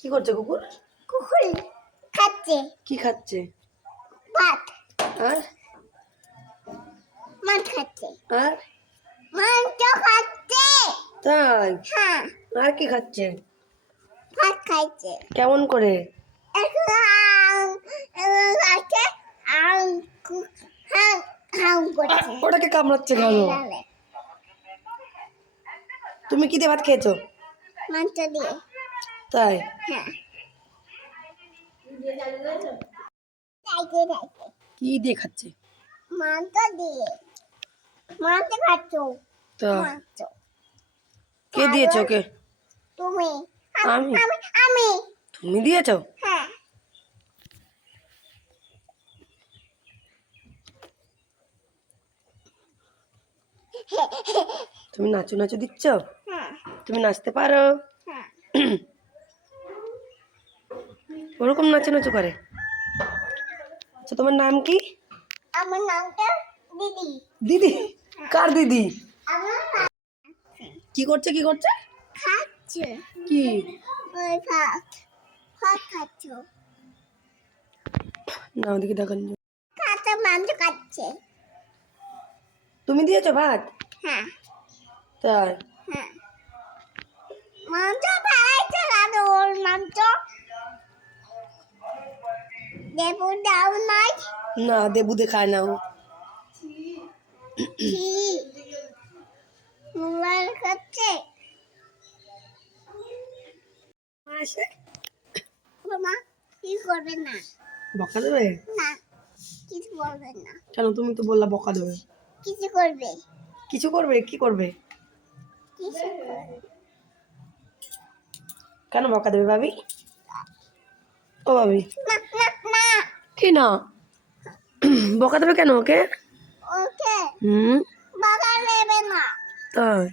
কি করছে কুকুর? কুকুর খাচ্ছে। কি খাচ্ছে? ভাত। আর মাছ খাচ্ছে। আর মাংস খাচ্ছে। তাই? হ্যাঁ। আর কি খাচ্ছে? ভাত খাচ্ছে। কেমন করে? এখন খাচ্ছে আর হাম করছে। ওটাকে কামড়াচ্ছে কেন? তুমি কি দিয়ে ভাত খেয়েছো? মাংস দিয়ে। তাই? হ্যাঁ। কি দিয়ে খাচ্ছে? মাংস দিয়ে। মাংস খাচ্ছ। তা মাংস। কে দিয়েছো ওকে? তুমি। আমি? আমি। তুমি দিয়েছো? হ্যাঁ। তুমি নাচু নাচু দিচ্ছ? হ্যাঁ। তুমি নাচতে পারো? হ্যাঁ। ওরকম নাচু নাচু করে? আচ্ছা, তোমার নাম কি? আমার নামটা দিদি। দিদি? কার দিদি? আমার কি করছে কি করছে? খাচ্ছে। কি? ওই ভাত। ভাত খাচ্ছ। না, ওদিকে দেখান। খাচ্ছে মাংস খাচ্ছে। তুমি দিয়েছো ভাত? হ্যাঁ। তাই? হ্যাঁ। মাংস খাইছে না ওর মাংস। দেবু দাও নাই। না, দেবুদে খায় না ও। কি? মোবাইল খাচ্ছে। আসে মা কি করবে না? বকা দেবে? না কিছু করবে না। কেন, তুমি তো বললা বকা দেবে। কিছু করবে। কিছু করবে? কি করবে? কিছু করবে। কেন বকা দেবে ভাবি? ও ভাবি, না না না। কি না? বকা দেবে কেন ওকে? ওকে হুম, বাবা নেবে না। তাই?